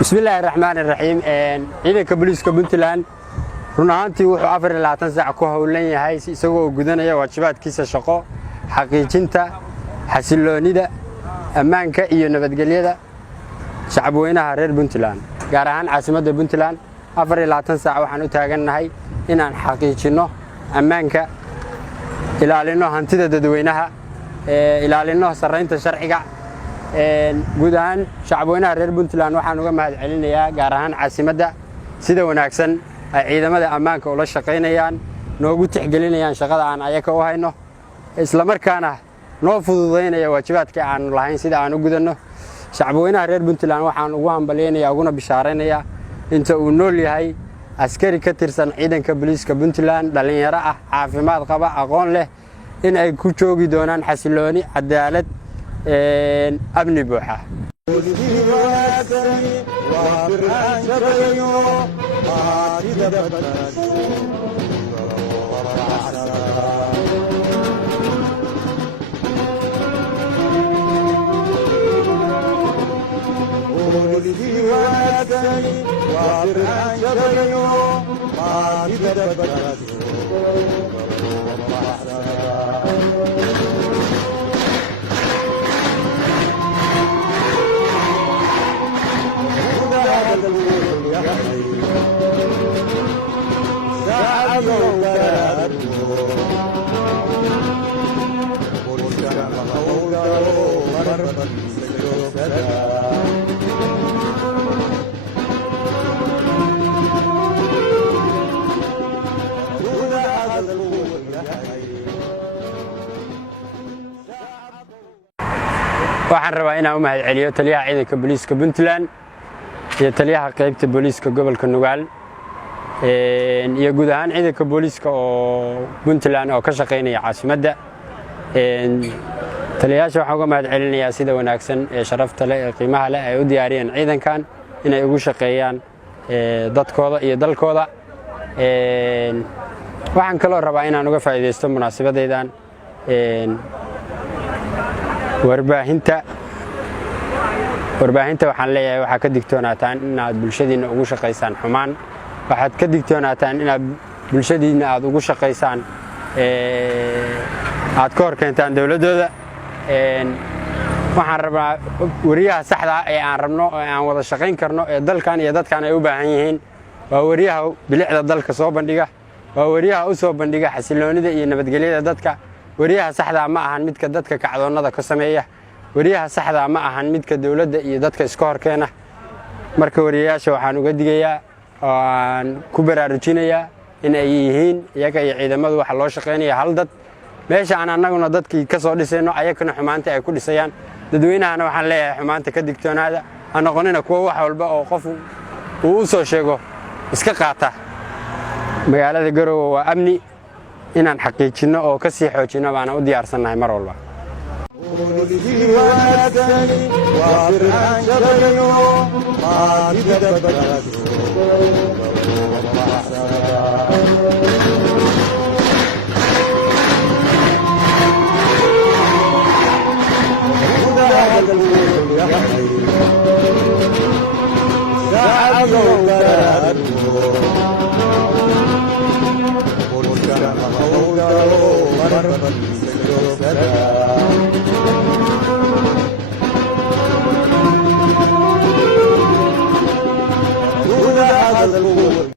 بسم الله الرحمن الرحيم. ciidanka booliiska Puntland run ahaantii wuxuu 24 saac ku howlan yahay isagoo gudanaya waajibaadkiisa shaqo xaqiijinta xasiloonida ammaanka iyo nabadgelyada shacabweynaha reer Puntland gaar ahaan caasimadda Puntland 24 saac waxaan u taaganahay inaan xaqiijino ammaanka ilaalino hantida dadweynaha ilaalino sareynta sharciga guud ahaan shacabweynaha reer Puntland waxaan uga mahad celinayaa gaar ahaan caasimadda sida wanaagsan ay ciidamada ammaanka ula shaqeynayaan noogu tixgelinayaan shaqada aan ayaka u hayno isla markaana noo fududeynaya waajibaadka aan lahayn sida aan u gudano shacabweynaha reer Puntland waxaan ugu hambaleynayaa uguna bishaareynaya inta uu nool yahay askari ka tirsan ciidanka booliiska Puntland dhalinyaro ah caafimaad qaba aqoon leh in ay ku joogi doonaan xasilooni cadaalad أبني بوحة waxaan rabaa inaan u mahad celiyo taliyaha ciidanka booliiska Puntland iyo taliyaha qaybta booliiska gobolka Nugaal iyo guud ahaan ciidanka booliiska oo Puntland oo ka shaqeynaya caasimadda taliyaasha waxaan uga mahad celinayaa sida wanaagsan ee sharafta leh ee qiimaha leh ay u diyaariyeen ciidankan inay ugu shaqeeyaan dadkooda iyo dalkooda waxaan kaloo rabaa inaan uga faa'iideysto munaasabadaydan warbaahinta waxaan leeyahay waxa ka digtoonaataan inaad bulshadiina ugu shaqeysaan xumaan waxaad ka digtoonaataan inaad bulshadiina aad ugu shaqeysaan aad ka horkeentaan dawladooda waxaan rabaa wariyaha saxda ah ee aan rabno oo aan wada shaqeyn karno ee dalkan iyo dadkan ay u baahan yihiin waa wariyaha bilicda dalka soo bandhiga waa wariyaha u soo bandhiga xasiloonida iyo nabadgelyada dadka wariyaha saxda ma ahan midka dadka kacdoonada ka sameeya wariyaha saxda ma ahan midka dawladda iyo dadka iska horkeena marka wariyaasha waxaan uga digayaa oo aan ku baraarujinayaa in ay yihiin iyaga iyo ciidamadu waxa loo shaqeynaya hal dad meesha aan anaguna dadkii ka soo dhisayno ayakana xumaanta ay ku dhisayaan dadweynahana waxaan leeyahay xumaanta ka digtoonaada aan noqonina kuwa wax walba oo qof uu soo sheego iska qaata magaalada Garowe waa amni inaan xaqiijino oo ka sii xoojino baan u diyaarsannahay mar walba Porque